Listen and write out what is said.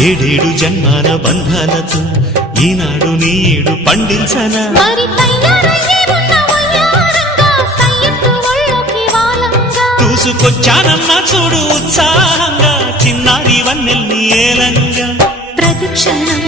ఏడేడు జన్మాల బంధాలతో ఈనాడు నీడు పండించనా మరి తయారయ్యే ఉన్న వయ్యారంగా సయ్యత్తు ఒళ్ళోకి వాలంగా చూసుకొచ్చానమ్మా చూడు ఉత్సాహంగా చిన్నారి వన్నెల్ని ఏలంగా ప్రతి క్షణం